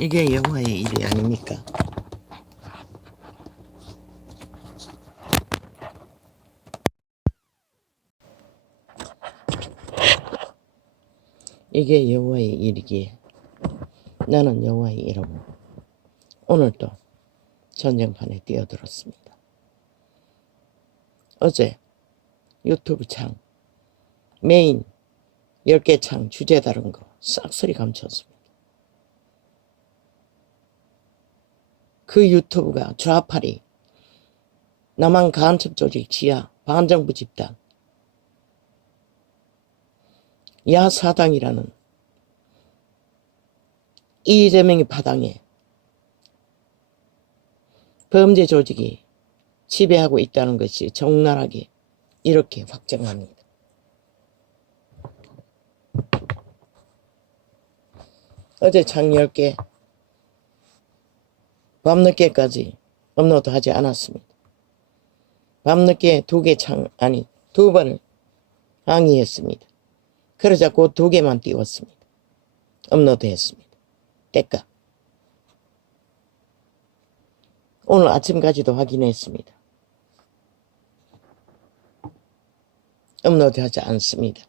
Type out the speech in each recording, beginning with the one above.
이게 여호와의 일이 아닙니까? 이게 여호와의 일이기에 나는 여호와의 이름으로 오늘도 전쟁판에 뛰어들었습니다. 어제 유튜브 창 메인 10개 창 주제 다른 거 싹쓸이 감췄습니다. 그 유튜브가 좌파리 남한 간첩 조직 지하 반정부 집단 야사당이라는 이재명이 파당해 범죄 조직이 지배하고 있다는 것이 적나라하게 이렇게 확정합니다. 어제 창 10개 밤늦게까지 업로드하지 않았습니다. 밤늦게 2개 창 아니 2번을 항의했습니다. 그러자 그 2개만 띄웠습니다. 업로드했습니다. 때까 오늘 아침까지도 확인했습니다. 업로드하지 않습니다.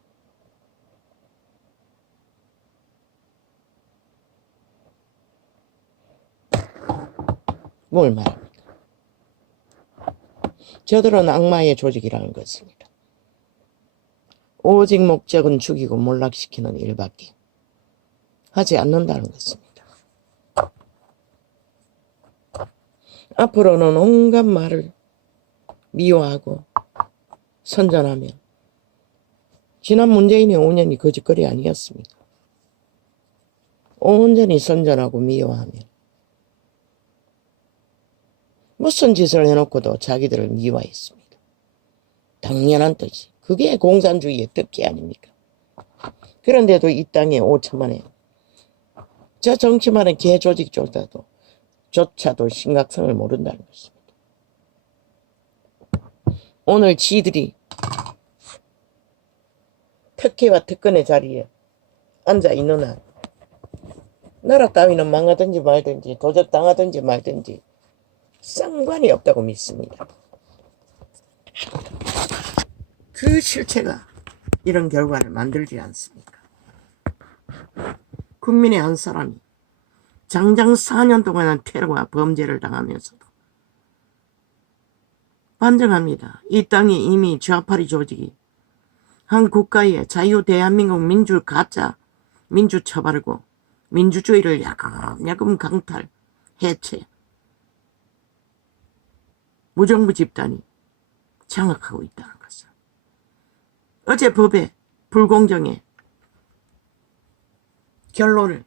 뭘 말합니까? 저들은 악마의 조직이라는 것입니다. 오직 목적은 죽이고 몰락시키는 일밖에 하지 않는다는 것입니다. 앞으로는 온갖 말을 미워하고 선전하면 지난 문재인의 5년이 거짓거리 아니었습니까? 온전히 선전하고 미워하면 무슨 짓을 해놓고도 자기들을 미워했습니다. 당연한 뜻이 그게 공산주의의 뜻이 아닙니까? 그런데도 이 땅에 5천만에 저 정치만의 개조직조차도 심각성을 모른다는 것입니다. 오늘 지들이 특혜와 특권의 자리에 앉아있는 한 나라 따위는 망하든지 말든지 도적당하든지 말든지 상관이 없다고 믿습니다. 그 실체가 이런 결과를 만들지 않습니까? 국민의 한 사람이 장장 4년 동안은 테러와 범죄를 당하면서도 반증합니다. 이 땅에 이미 좌파리 조직이 한 국가의 자유 대한민국 민주 가짜 민주 처벌고 민주주의를 야금야금 강탈 해체 무정부 집단이 장악하고 있다는 것을 어제 법의 불공정의 결론을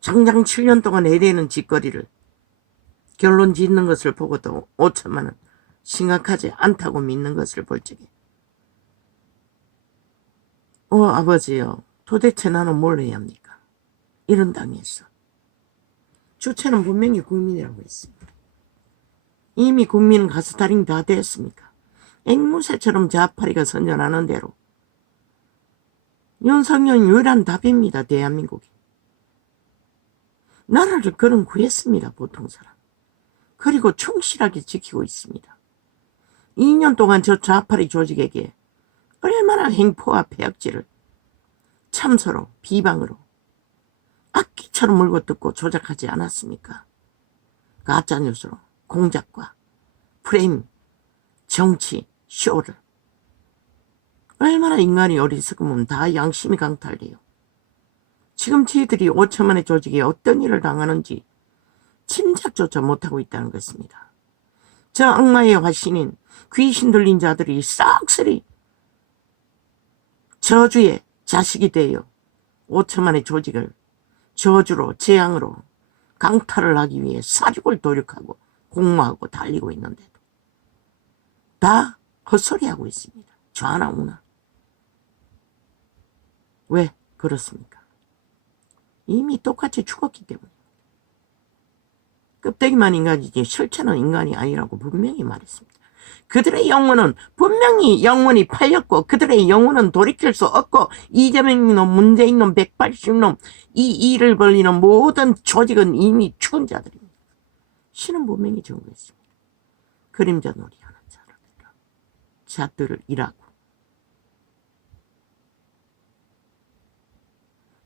장장 7년 동안 애대는 짓거리를 결론 짓는 것을 보고도 5천만 원 심각하지 않다고 믿는 것을 볼 적에 아버지요, 도대체 나는 뭘 해야 합니까? 이런 당에서 주체는 분명히 국민이라고 했습니다. 이미 국민은 가스타링 다 됐습니까? 앵무새처럼 좌파리가 선전하는 대로 윤석열은 유일한 답입니다. 대한민국이 나라를 그런 구했습니다. 보통 사람. 그리고 충실하게 지키고 있습니다. 2년 동안 저 좌파리 조직에게 얼마나 행포와 폐악질을 참소로 비방으로 악기처럼 물고 뜯고 조작하지 않았습니까? 가짜뉴스로 공작과 프레임, 정치, 쇼를 얼마나 인간이 어리석으면 다 양심이 강탈돼요. 지금 저희들이 5천만의 조직이 어떤 일을 당하는지 짐작조차 못하고 있다는 것입니다. 저 악마의 화신인 귀신 들린 자들이 싹쓸이 저주의 자식이 되어 5천만의 조직을 저주로 재앙으로 강탈을 하기 위해 사륙을 노력하고 공모하고 달리고 있는데도 다 헛소리하고 있습니다. 좌나 우나. 왜 그렇습니까? 이미 똑같이 죽었기 때문에. 껍데기만 인간이지 실체는 인간이 아니라고 분명히 말했습니다. 그들의 영혼은 분명히 영혼이 팔렸고 그들의 영혼은 돌이킬 수 없고 이재명이놈 문재인놈 180놈 이 일을 벌리는 모든 조직은 이미 죽은 자들입니다. 신은 분명히 증거했습니다. 그림자 놀이하는 자들을 일하고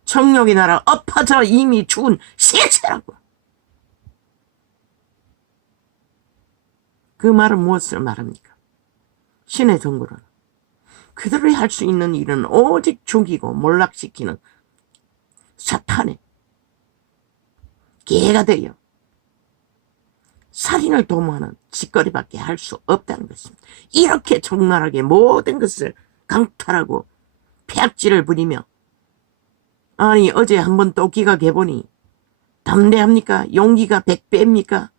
정욕의 나라 엎어져 이미 죽은 시체라고. 그 말은 무엇을 말합니까? 신의 정거는 그들이 할 수 있는 일은 오직 죽이고 몰락시키는 사탄의 개가 되어 살인을 도모하는 짓거리밖에 할 수 없다는 것입니다. 이렇게 적나라하게 모든 것을 강탈하고 폐악질을 부리며 아니 어제 한번 또 기각해보니 담대합니까? 용기가 100배입니까?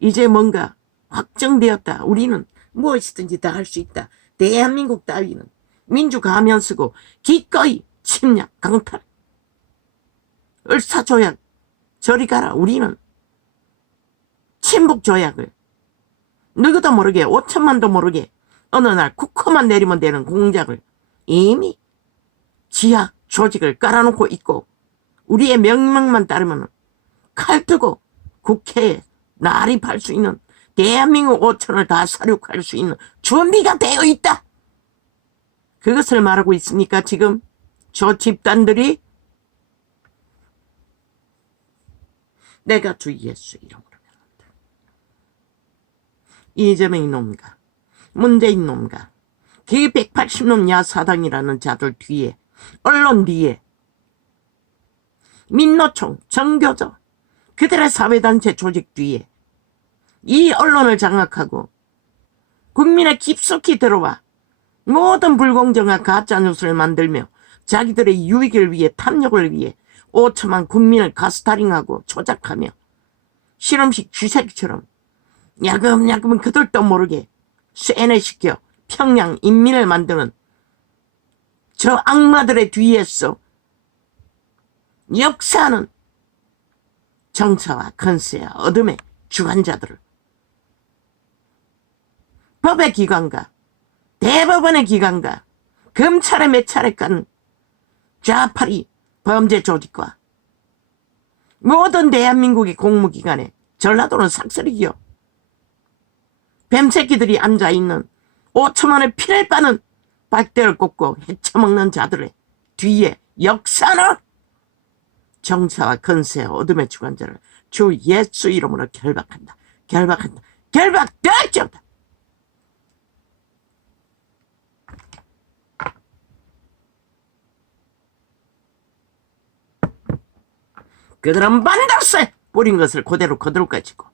이제 뭔가 확정되었다. 우리는 무엇이든지 다 할 수 있다. 대한민국 따위는 민주가면 쓰고 기꺼이 침략 강탈 을사조약 저리 가라. 우리는 친북조약을 누구도 모르게 5천만도 모르게 어느 날 쿠커만 내리면 되는 공작을 이미 지하 조직을 깔아놓고 있고 우리의 명령만 따르면 칼 뜨고 국회에 난입할 수 있는 대한민국 5천을 다 사륙할 수 있는 준비가 되어 있다. 그것을 말하고 있습니까? 지금 저 집단들이 내가 주 예수 이름으로 명한다. 이재명 놈과 문재인 놈과 그 180놈 야사당이라는 자들 뒤에 언론 뒤에 민노총 정교조 그들의 사회단체 조직 뒤에 이 언론을 장악하고 국민에 깊숙이 들어와 모든 불공정한 가짜뉴스를 만들며 자기들의 유익을 위해 탐욕을 위해 5천만 국민을 가스타링하고 조작하며 실험식 쥐새끼처럼 야금야금 그들도 모르게 쇠뇌시켜 평양 인민을 만드는 저 악마들의 뒤에서 역사하는 정사와 건세와 어둠의 주관자들을 법의 기관과 대법원의 기관과 검찰의 몇 차례 간 좌파리 범죄 조직과 모든 대한민국의 공무기관에 전라도는 삭슬이기요. 뱀새끼들이 앉아있는 5천만의 피를 빠는 빨대를 꽂고 헤쳐먹는 자들의 뒤에 역사는 정사와 건세와 어둠의 주관자를 주 예수 이름으로 결박한다. 결박한다. 결박될지어다. 그들은 반드시 뿌린 것을 그대로 거두고지고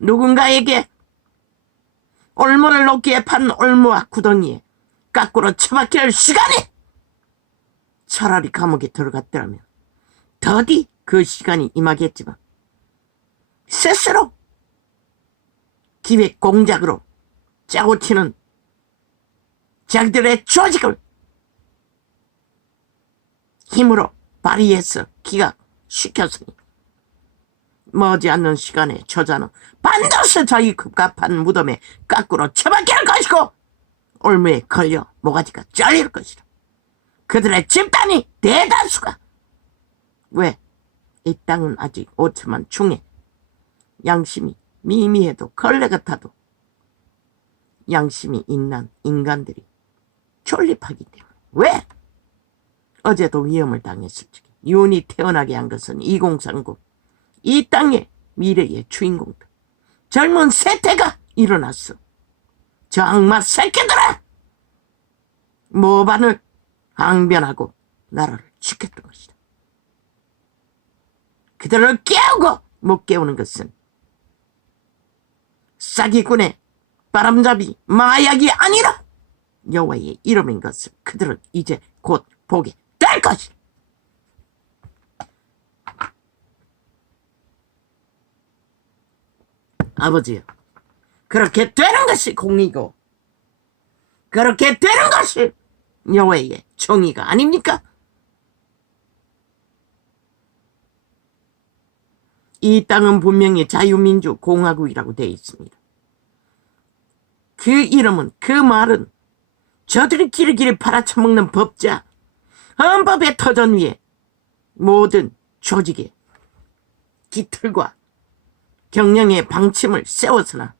누군가에게 올무를 놓기에 판 올무와 구덩이에 까꾸로 처박힐 시간이 차라리 감옥에 들어갔더라면 더디 그 시간이 임하겠지만 스스로 기획 공작으로 짜고 치는 자기들의 조직을 힘으로 발휘해서 기각시켰으니 머지않는 시간에 저자는 반드시 자기 급갑한 무덤에 까꾸로 처박힐 것이고 올무에 걸려 모가지가 잘릴 것이다. 그들의 집단이 대다수가 왜? 이 땅은 아직 5천만 중에 양심이 미미해도 걸레 같아도 양심이 있는 인간들이 존립하기 때문에 왜? 어제도 위험을 당했을 적에 윤이 태어나게 한 것은 2039 이 땅의 미래의 주인공들 젊은 세태가 일어났어. 저 악마 새끼들아 모반을 항변하고 나라를 지켰던 것이다. 그들을 깨우고 못 깨우는 것은 사기꾼의 바람잡이 마약이 아니라 여호와의 이름인 것을 그들은 이제 곧 보게 될 것이다. 아버지요, 그렇게 되는 것이 공의고 그렇게 되는 것이 여호와의 정의가 아닙니까? 이 땅은 분명히 자유민주 공화국이라고 되어 있습니다. 그 이름은, 그 말은 저들이 기르기를 팔아쳐먹는 법자, 헌법의 터전 위에 모든 조직의 깃털과 경영의 방침을 세웠으나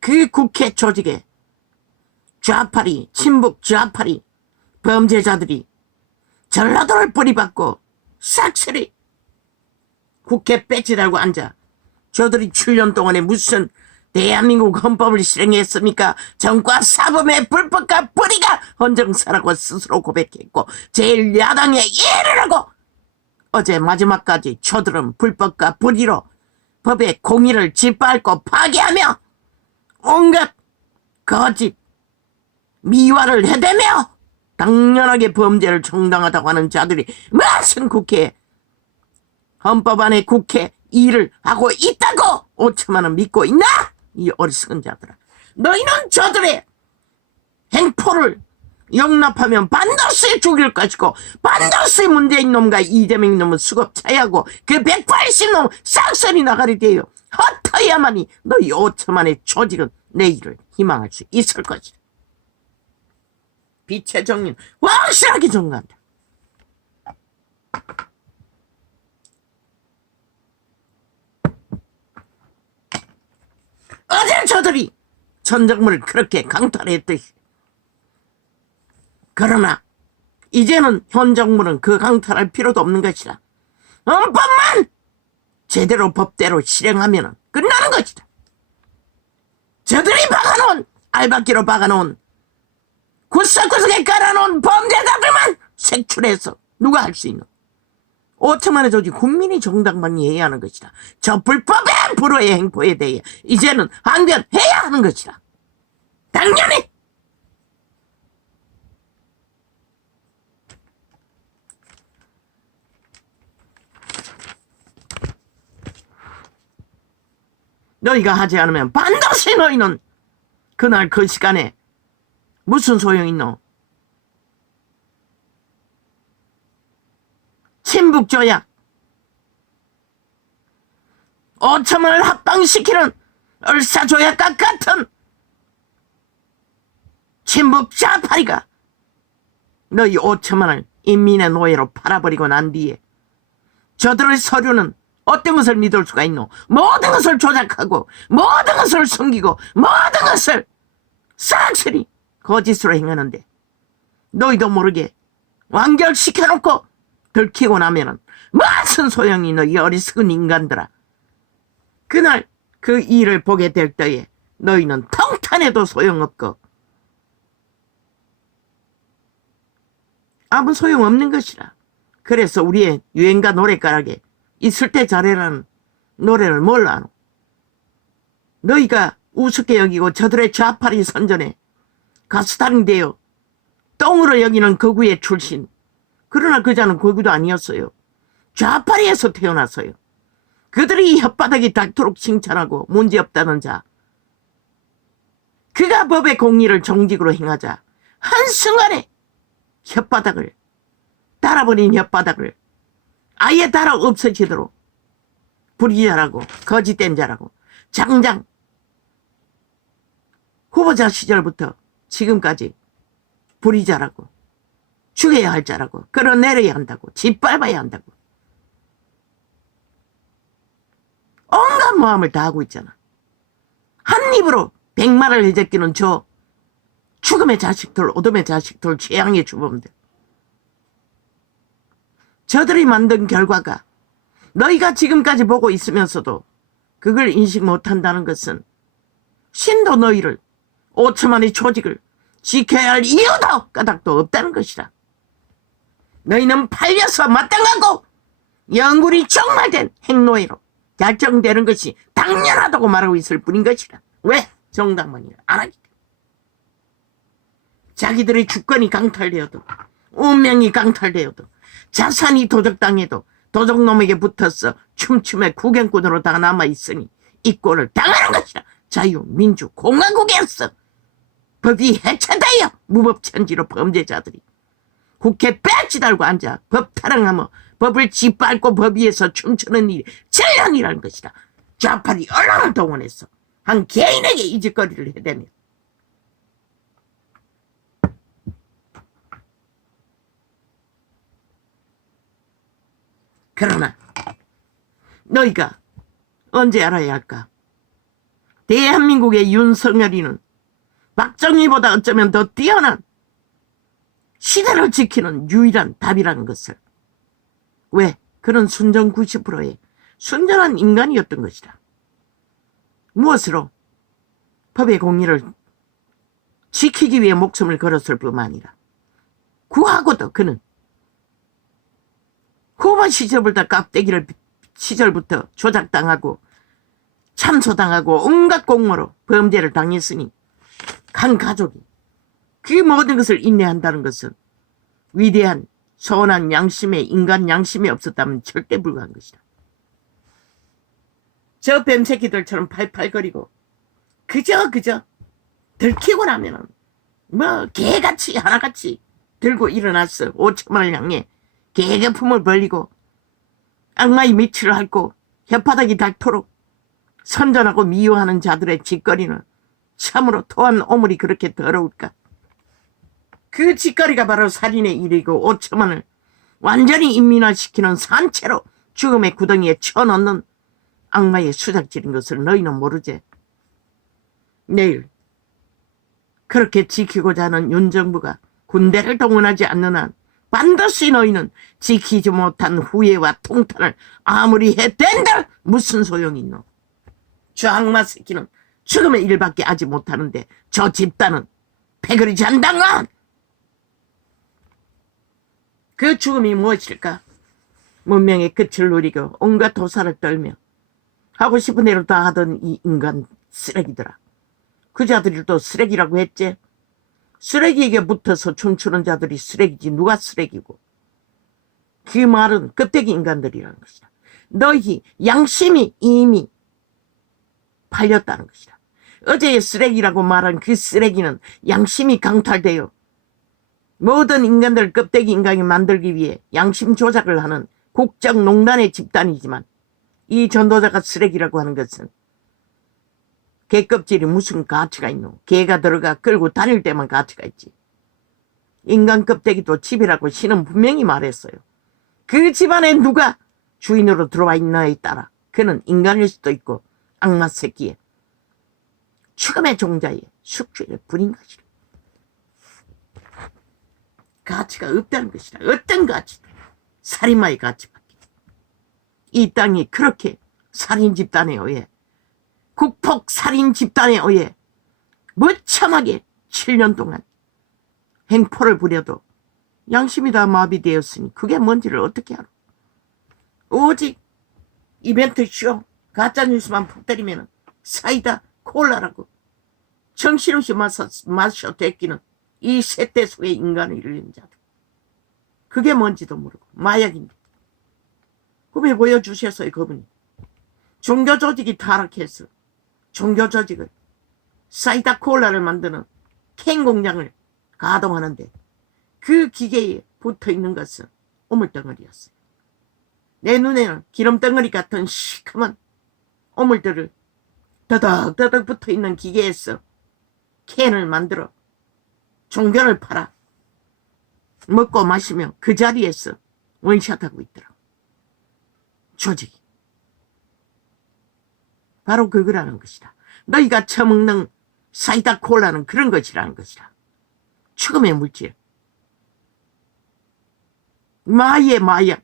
그 국회 조직에 좌파리, 친북 좌파리 범죄자들이 전라도를 뿌리박고 싹쓸이 국회 배지 달고 앉아 저들이 7년 동안에 무슨 대한민국 헌법을 실행했습니까? 정과 사범의 불법과 불의가 헌정사라고 스스로 고백했고 제일 야당의 예를 하고 어제 마지막까지 저들은 불법과 불의로 법의 공의를 짓밟고 파괴하며 온갖 거짓 미화를 해대며 당연하게 범죄를 정당하다고 하는 자들이 무슨 국회에 헌법 안에 국회 일을 하고 있다고 5천만 원 믿고 있나? 이 어리석은 자들아, 너희는 저들의 행포를 용납하면 반드시 죽일 것이고 반드시 문재인 놈과 이재명 놈은 수갑 차야하고 그 180놈 싹쓸이 나가리 되어 흩어야만이 너희 5천만의 조직은 내일을 희망할 수 있을 것이다. 빛의 정리는 확실하게 정한다. 어제 저들이 전정문을 그렇게 강탈했듯이 그러나 이제는 현 정부는 그 강탈할 필요도 없는 것이다. 헌법만 제대로 법대로 실행하면 끝나는 것이다. 저들이 박아놓은 알박기로 박아놓은 구석구석에 깔아놓은 범죄자들만 색출해서 누가 할 수 있는 5천만의 조직 국민이 정당방위 해야 하는 것이다. 저 불법의 불의의 행포에 대해 이제는 항변해야 하는 것이다. 당연히 너희가 하지 않으면 반드시 너희는 그날 그 시간에 무슨 소용 있노? 친북조약 5천만을 합방시키는 을사조약과 같은 친북 좌파리가 너희 5천만을 인민의 노예로 팔아버리고 난 뒤에 저들의 서류는 어떤 것을 믿을 수가 있노? 모든 것을 조작하고 모든 것을 숨기고 모든 것을 싹쓸이 거짓으로 행하는데 너희도 모르게 완결시켜놓고 들키고 나면은 무슨 소용이 너희 어리석은 인간들아. 그날 그 일을 보게 될 때에 너희는 통탄해도 소용없고 아무 소용없는 것이라. 그래서 우리의 유행가 노래가락에 있을 때 잘해라는 노래를 뭘 아노? 너희가 우습게 여기고 저들의 좌파리 선전에 가스타링 되어 똥으로 여기는 거구의 출신. 그러나 그자는 거구도 아니었어요. 좌파리에서 태어났어요. 그들이 혓바닥이 닳도록 칭찬하고 문제없다는 자. 그가 법의 공의를 정직으로 행하자 한순간에 혓바닥을 달아버린 혓바닥을 아예 달아 없어지도록 불의자라고 거짓된 자라고 장장 후보자 시절부터 지금까지 불의자라고 죽여야 할 자라고 끌어내려야 한다고 짓밟아야 한다고 온갖 모함을 다 하고 있잖아. 한 입으로 100마를 해제끼는 저 죽음의 자식들, 오돔의 자식들, 재앙의 주범들. 저들이 만든 결과가 너희가 지금까지 보고 있으면서도 그걸 인식 못한다는 것은 신도 너희를 5천만의 조직을 지켜야 할 이유도 까닭도 없다는 것이다. 너희는 팔려서 마땅하고 영굴이 종말된 행노예로 결정되는 것이 당연하다고 말하고 있을 뿐인 것이다. 왜? 정당방위를 안 하기 때문에. 자기들의 주권이 강탈되어도 운명이 강탈되어도 자산이 도적당해도 도적놈에게 붙어서 춤춤의 구경꾼으로 다 남아있으니 이 꼴을 당하는 것이다. 자유민주공화국이었어. 법이 해체되어 무법천지로 범죄자들이 국회 배지 달고 앉아 법 타령하며 법을 짓밟고 법 위에서 춤추는 일이 7년이라는 것이다. 좌파리 언론을 동원해서 한 개인에게 이 짓거리를 해대며 그러나 너희가 언제 알아야 할까? 대한민국의 윤석열이는 박정희보다 어쩌면 더 뛰어난 시대를 지키는 유일한 답이라는 것을. 왜? 그는 순전 90%의 순전한 인간이었던 것이다. 무엇으로? 법의 공의를 지키기 위해 목숨을 걸었을 뿐만 아니라 구하고도 그는 후보 시절부터 조작당하고 참소당하고 온갖 공모로 범죄를 당했으니 한 가족이 그 모든 것을 인내한다는 것은 위대한 선한 양심에 인간 양심이 없었다면 절대 불가한 것이다. 저 뱀새끼들처럼 팔팔거리고 그저 들키고 나면은 뭐 개같이 하나같이 들고 일어났어. 5천만 원을 향해 개개품을 벌리고 악마의 미치를 핥고 혓바닥이 닳도록 선전하고 미워하는 자들의 짓거리는 참으로 토한 오물이 그렇게 더러울까? 그 짓거리가 바로 살인의 일이고 5천만 원을 완전히 인민화시키는 산채로 죽음의 구덩이에 쳐넣는 악마의 수작질인 것을 너희는 모르지. 내일 그렇게 지키고자 하는 윤 정부가 군대를 동원하지 않는 한 반드시 너희는 지키지 못한 후회와 통탄을 아무리 해댄들 무슨 소용이 있노? 저 악마 새끼는 죽음의 일밖에 하지 못하는데 저 집단은 패거리 잔당한 그 죽음이 무엇일까? 문명의 끝을 누리고 온갖 도사를 떨며 하고 싶은 대로 다 하던 이 인간 쓰레기들아. 그 자들이 또 쓰레기라고 했지? 쓰레기에게 붙어서 춤추는 자들이 쓰레기지 누가 쓰레기고. 그 말은 껍데기 인간들이라는 것이다. 너희 양심이 이미 팔렸다는 것이다. 어제의 쓰레기라고 말한 그 쓰레기는 양심이 강탈되어 모든 인간들 껍데기 인간이 만들기 위해 양심 조작을 하는 국정농단의 집단이지만 이 전도자가 쓰레기라고 하는 것은 개 껍질이 무슨 가치가 있노? 개가 들어가 끌고 다닐 때만 가치가 있지. 인간 껍데기도 집이라고 신은 분명히 말했어요. 그 집안에 누가 주인으로 들어와 있나에 따라 그는 인간일 수도 있고 악마 새끼에 죽음의 종자에 숙주를 부린 것이다. 가치가 없다는 것이다. 어떤 가치도 살인마의 가치밖에. 이 땅이 그렇게 살인 집단에 의해 국폭 살인 집단에 의해 무참하게 7년 동안 행포를 부려도 양심이 다 마비되었으니 그게 뭔지를 어떻게 알아? 오직 이벤트 쇼 가짜뉴스만 푹 때리면 사이다 콜라라고 정신없이 마셔 대끼는 이 세대 속의 인간을 잃는 자들. 그게 뭔지도 모르고 마약입니다. 그왜 보여주셨어요 그분이? 종교 조직이 타락해서 종교 조직을 사이다 콜라를 만드는 캔 공장을 가동하는데 그 기계에 붙어있는 것은 오물덩어리였어요. 내 눈에는 기름덩어리 같은 시커먼 오물들을 더덕더덕 붙어있는 기계에서 캔을 만들어 종교를 팔아 먹고 마시며 그 자리에서 원샷하고 있더라. 조직이. 바로 그거라는 것이다. 너희가 처먹는 사이다 콜라는 그런 것이라는 것이다. 죽음의 물질. 마의 마약.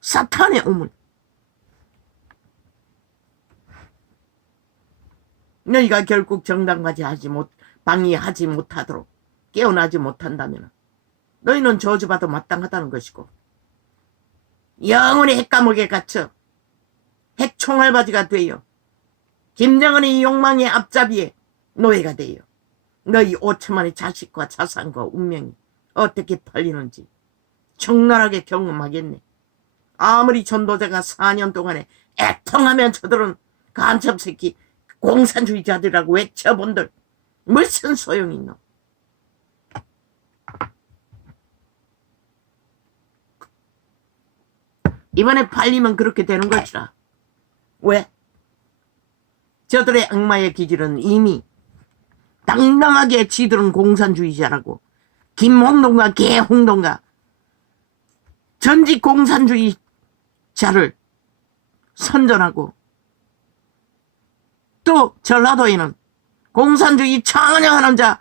사탄의 우물. 너희가 결국 정당까지 방해하지 못하도록 깨어나지 못한다면 너희는 저주받아 마땅하다는 것이고 영원히 핵감옥에 갇혀 핵총알바지가 되어 김정은의 욕망의 앞잡이에 노예가 되어 너희 5천만의 자식과 자산과 운명이 어떻게 팔리는지 적나라하게 경험하겠네. 아무리 전도자가 4년 동안에 애통하면 저들은 간첩새끼 공산주의자들이라고 외쳐본들 무슨 소용이 있노? 이번에 팔리면 그렇게 되는 것이라. 왜? 저들의 악마의 기질은 이미 당당하게 지들은 공산주의자라고 김홍동과 개홍동과 전직 공산주의 자를 선전하고, 또 전라도에는 공산주의 찬양하는 자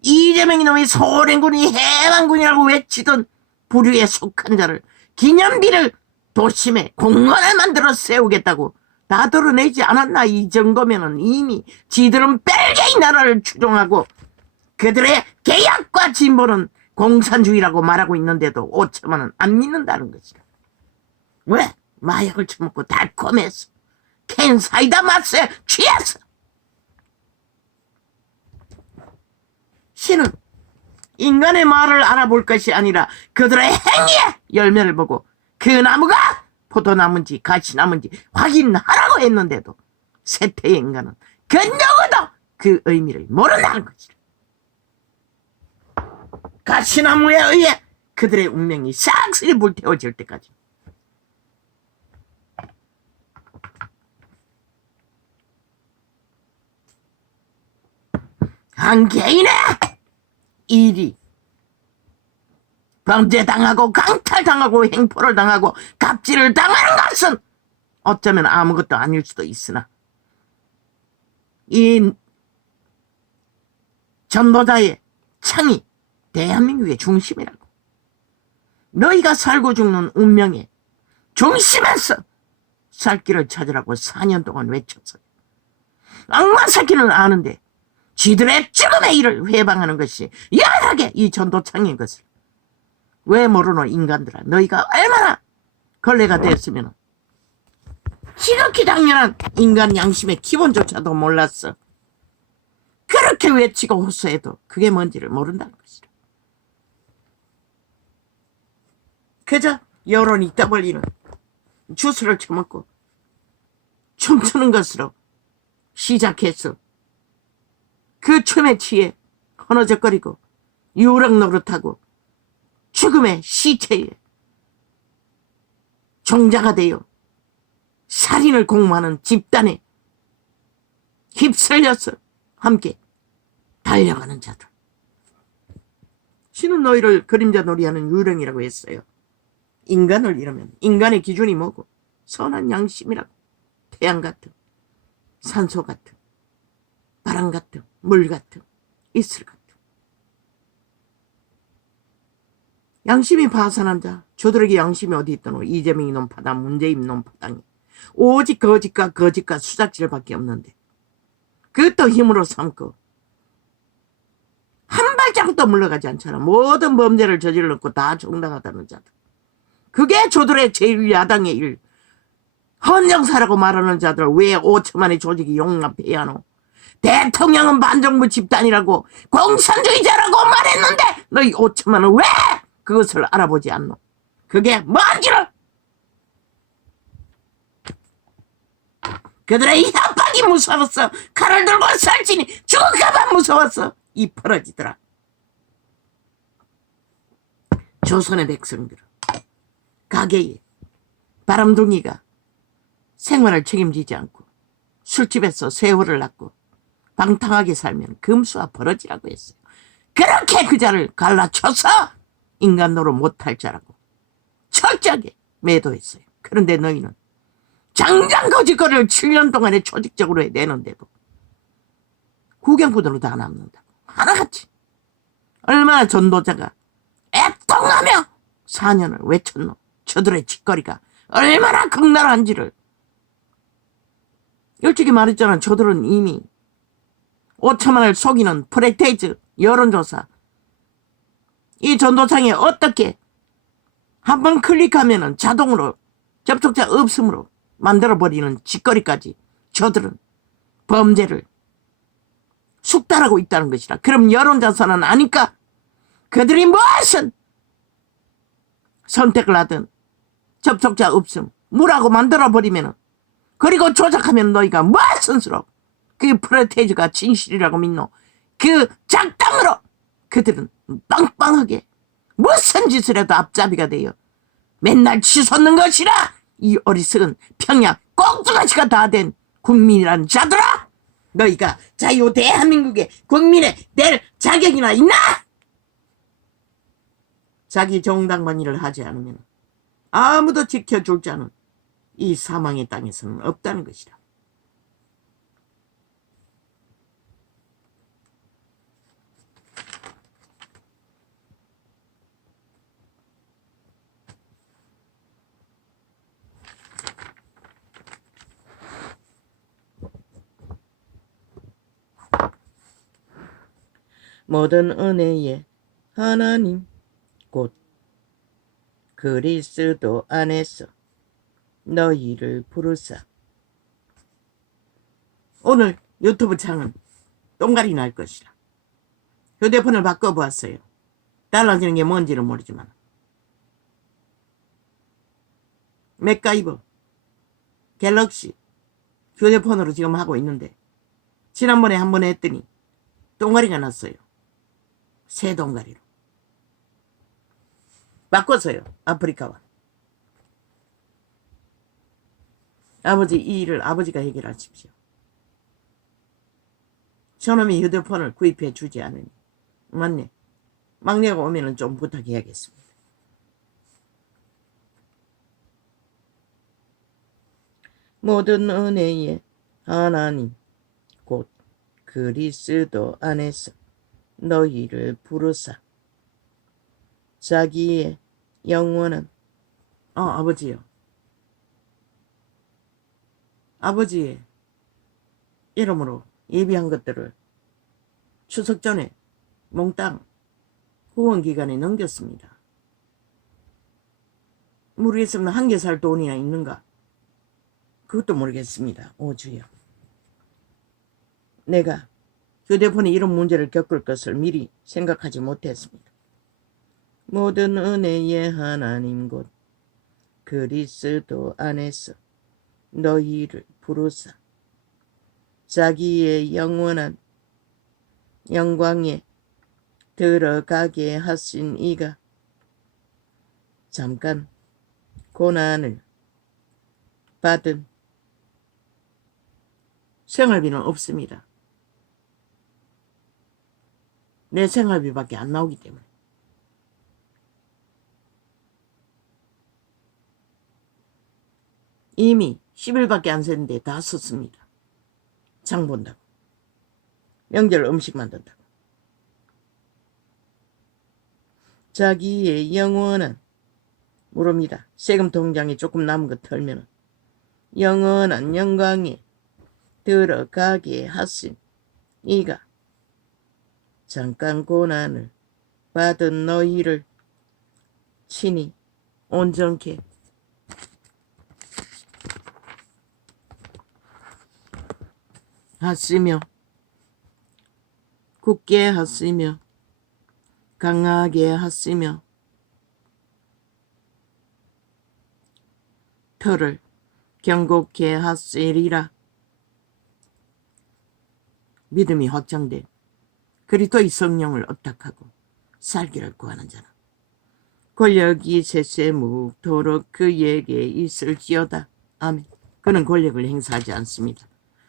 이재명 이놈이 소련군이 해방군이라고 외치던 부류에 속한 자를 기념비를 도심에 공원에 만들어 세우겠다고 다 드러내지 않았나. 이 정도면은 이미 지들은 벨기에 나라를 추종하고 그들의 계약과 진보는 공산주의라고 말하고 있는데도 5천만은 안 믿는다는 것이다. 왜? 마약을 처먹고 달콤해서 캔 사이다 맛에 취해서. 신은 인간의 말을 알아볼 것이 아니라 그들의 행위의 열매를 보고 그 나무가 포도나무인지 가시나무인지 확인하라고 했는데도 세태의 인간은 그 누구도 그 의미를 모른다는 것이다. 가시나무에 의해 그들의 운명이 싹쓸이 불태워질 때까지. 한 개인의 일이 범죄당하고 강탈당하고 행포를 당하고 갑질을 당하는 것은 어쩌면 아무것도 아닐 수도 있으나 이 전도자의 창이 대한민국의 중심이라고. 너희가 살고 죽는 운명의 중심에서 살 길을 찾으라고 4년 동안 외쳤어요. 악마 새끼는 아는데 지들의 죽음의 일을 회방하는 것이 연하게 이 전도창인 것을 왜 모르노. 인간들아, 너희가 얼마나 걸레가 됐으면 지극히 당연한 인간 양심의 기본조차도 몰랐어. 그렇게 외치고 호소해도 그게 뭔지를 모른다는 것이다. 그저 여론이 떠벌리는 주스를 처먹고 춤추는 것으로 시작해서 그 춤에 취해 허너적거리고 유령 노릇하고 죽음의 시체에 종자가 되어 살인을 공모하는 집단에 휩쓸려서 함께 달려가는 자들. 신은 너희를 그림자 놀이하는 유령이라고 했어요. 인간을 이러면 인간의 기준이 뭐고? 선한 양심이라고. 태양 같은, 산소 같은, 바람 같은, 물 같은, 이슬 같은. 양심이 파산한 자, 저들에게 양심이 어디 있더노. 이재명 이놈 파당, 문재인 이놈 파당이 오직 거짓과 수작질밖에 없는데 그것도 힘으로 삼고 한 발자국도 물러가지 않잖아. 모든 범죄를 저질렀고 다 정당하다는 자들. 그게 저들의 제1야당의 일. 헌정사라고 말하는 자들 왜 5천만의 조직이 용납해야 하노. 대통령은 반정부 집단이라고 공산주의자라고 말했는데 너희 5천만은 왜 그것을 알아보지 않노. 그게 뭔지를. 그들의 협박이 무서웠어. 칼을 들고 설치니 죽을까봐 무서웠어. 이 벌어지더라. 조선의 백성들은 가게에 바람둥이가 생활을 책임지지 않고 술집에서 세월을 낳고 방탕하게 살면 금수와 벌어지라고 했어요. 그렇게 그 자를 갈라쳐서 인간 노릇 못할 자라고 철저하게 매도했어요. 그런데 너희는 장장 거짓거리를 7년 동안에 조직적으로 해내는데도 구경꾼으로 다 남는다고. 하나같이. 얼마나 전도자가 애통하며 4년을 외쳤노. 저들의 짓거리가 얼마나 극렬한지를. 일찍이 말했잖아. 저들은 이미 5천만을 속이는 프레테이즈 여론조사, 이 전도창에 어떻게 한번 클릭하면은 자동으로 접촉자 없음으로 만들어버리는 짓거리까지 저들은 범죄를 숙달하고 있다는 것이라. 그럼 여론조사는 아니까 그들이 무엇은 선택을 하든 접촉자 없음 무라고 만들어버리면은, 그리고 조작하면 너희가 무엇은 수로 그 프레테이즈가 진실이라고 믿노. 그 작당으로 그들은 빵빵하게 무슨 짓을 해도 앞잡이가 되어 맨날 치솟는 것이라. 이 어리석은 평양 꽁두가시가 다 된 국민이라는 자들아, 너희가 자유 대한민국의 국민에 될 자격이나 있나? 자기 정당만 일을 하지 않으면 아무도 지켜줄 자는 이 사망의 땅에서는 없다는 것이다. 모든 은혜의 하나님 곧 그리스도 안에서 너희를 부르사. 오늘 유튜브 창은 똥갈이 날 것이라. 휴대폰을 바꿔보았어요. 달라지는 게 뭔지는 모르지만 맥가이버 갤럭시 휴대폰으로 지금 하고 있는데 지난번에 한번 했더니 똥가리가 났어요. 새 똥가리로 바꿨어요. 아프리카와. 아버지, 이 일을 아버지가 해결하십시오. 저놈이 휴대폰을 구입해 주지 않으니. 맞네. 막내가 오면은 좀 부탁해야겠습니다. 모든 은혜의 하나님 곧 그리스도 안에서 너희를 부르사 자기의 영원한 아버지요. 아버지의 이름으로 예비한 것들을 추석 전에 몽땅 후원기관에 넘겼습니다. 모르겠습니다. 한 개 살 돈이나 있는가? 그것도 모르겠습니다. 오 주여. 내가 휴대폰에 이런 문제를 겪을 것을 미리 생각하지 못했습니다. 모든 은혜의 하나님 곧 그리스도 안에서 너희를 부르사 자기의 영원한 영광에 들어가게 하신 이가 잠깐 고난을 받은 생활비는 없습니다. 내 생활비밖에 안 나오기 때문에. 이미 10일밖에 안 됐는데 다 썼습니다. 장 본다고. 명절 음식 만든다고. 자기의 영원한 모릅니다. 세금 통장에 조금 남은 거 털면 영원한 영광에 들어가게 하신 이가 잠깐 고난을 받은 너희를 친히 온전케 하시며 굳게 하시며 강하게 하시며 터를 견고케 하시리라. 믿음이 확장돼 그리스도의 성령을 업탁하고 살기를 구하는 자는 권력이 세세무도록 그에게 있을지어다. 아멘. 그는 권력을 행사하지 않습니다.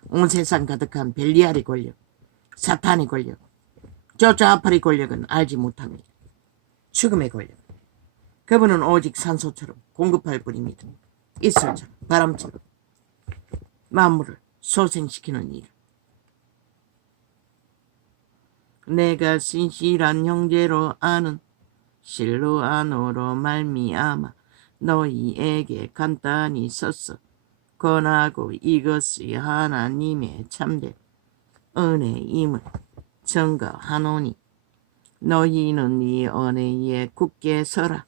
온 세상 가득한 벨리알의 권력, 사탄의 권력, 저 좌팔의 권력은 알지 못합니다. 죽음의 권력. 그분은 오직 산소처럼 공급할 뿐입니다. 이슬처럼 바람처럼 만물을 소생시키는 일. 내가 신실한 형제로 아는 실로아노로 말미암아 너희에게 간단히 썼어. 권하고 이것이 하나님의 참된 은혜임을 증거하노니 너희는 이 은혜에 굳게 서라.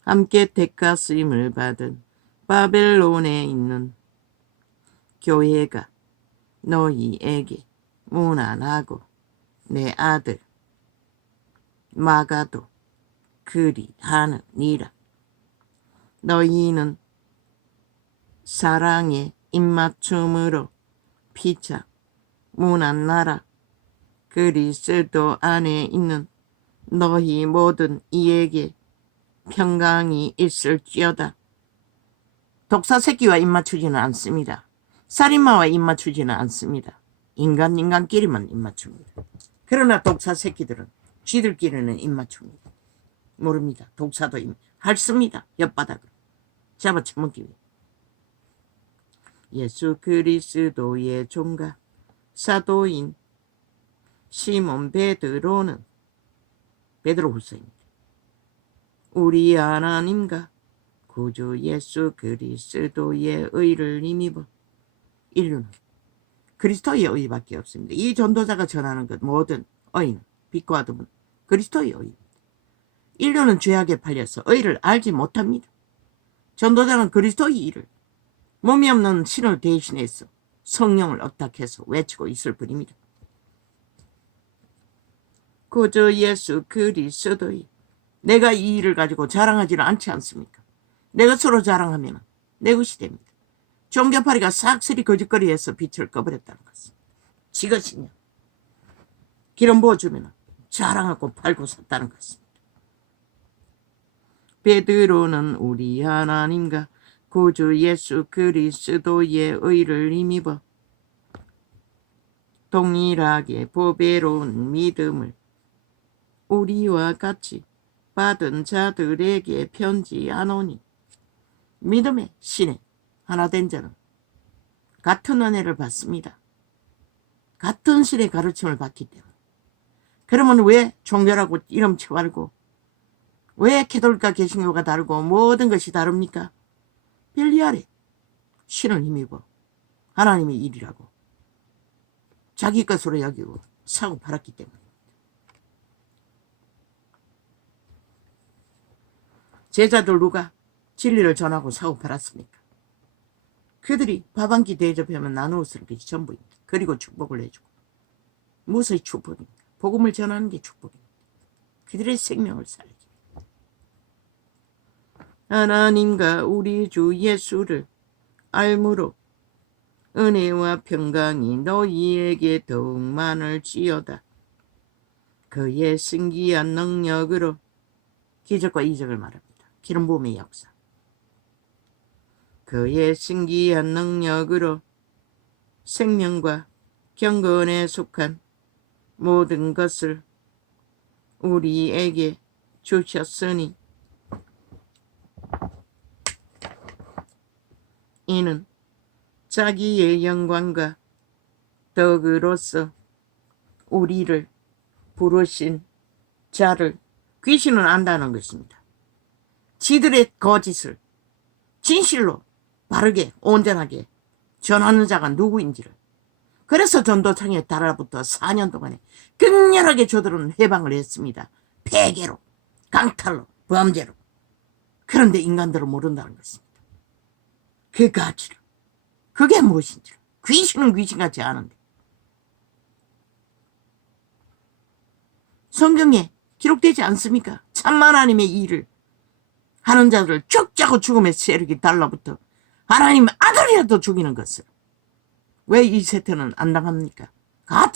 함께 택하심을 받은 바벨론에 있는 교회가 너희에게 문안하고 내 아들 마가도 그리하느니라. 너희는 사랑의 입맞춤으로 피차 문안하라. 그리스도 안에 있는 너희 모든 이에게 평강이 있을지어다. 독사 새끼와 입맞추지는 않습니다. 살인마와 입맞추지는 않습니다. 인간끼리만 입맞춥니다. 그러나 독사 새끼들은 쥐들끼리는 입맞춥니다. 모릅니다. 독사도 핥습니다. 혓바닥으로 잡아쳐먹기 위해. 예수 그리스도의 종과 사도인 시몬 베드로는 베드로후서입니다. 우리 하나님과 구주 예수 그리스도의 의를 힘입어 인류는 그리스도의 의밖에 없습니다. 이 전도자가 전하는 것 모든 의는 빛과 어둠은 그리스도의 의입니다. 인류는 죄악에 팔려서 의를 알지 못합니다. 전도자는 그리스도의 일을 몸이 없는 신을 대신해서 성령을 업탁해서 외치고 있을 뿐입니다. 구주 예수 그리스도의 내가 이 일을 가지고 자랑하지는 않지 않습니까? 내 것으로 자랑하면 내 것이 됩니다. 종교파리가 싹쓸이 거짓거리해서 빛을 꺼버렸다는 것은 지 것이냐. 기름 부어주면 자랑하고 팔고 샀다는 것입니다. 베드로는 우리 하나님과 구주 예수 그리스도의 의를 힘입어 동일하게 보배로운 믿음을 우리와 같이 받은 자들에게 편지하노니 믿음의 신에 하나 된 자는 같은 은혜를 받습니다. 같은 신의 가르침을 받기 때문에. 그러면 왜 종교라고 이름 쳐말고 왜 캐톨릭과 개신교가 다르고 모든 것이 다릅니까? 별리 아래 신을 힘입어 하나님의 일이라고 자기 것으로 여기고 사고 팔았기 때문입니다. 제자들 누가 진리를 전하고 사고 팔았습니까? 그들이 밥 한 끼 대접하면 나누어 쓰는 것이 전부입니다. 그리고 축복을 해주고. 무엇의 축복입니까? 복음을 전하는 게 축복입니다. 그들의 생명을 살리기. 하나님과 우리 주 예수를 알므로 은혜와 평강이 너희에게 더욱 많을지어다. 그의 신기한 능력으로 기적과 이적을 말합니다. 기름 부음의 역사. 그의 신기한 능력으로 생명과 경건에 속한 모든 것을 우리에게 주셨으니 이는 자기의 영광과 덕으로서 우리를 부르신 자를 귀신은 안다는 것입니다. 지들의 거짓을 진실로 바르게 온전하게 전하는 자가 누구인지를. 그래서 전도창에 달아부터 4년 동안에 격렬하게 저들은 해방을 했습니다. 폐계로, 강탈로, 범죄로. 그런데 인간들은 모른다는 것입니다. 그 가치를. 그게 무엇인지를. 귀신은 귀신같이 아는데. 성경에 기록되지 않습니까? 참만 하나님의 일을 하는 자들을 쫓자고 죽음의 세력이 달라붙어 하나님 아들이라도 죽이는 것을. 왜 이 세태는 안 당합니까?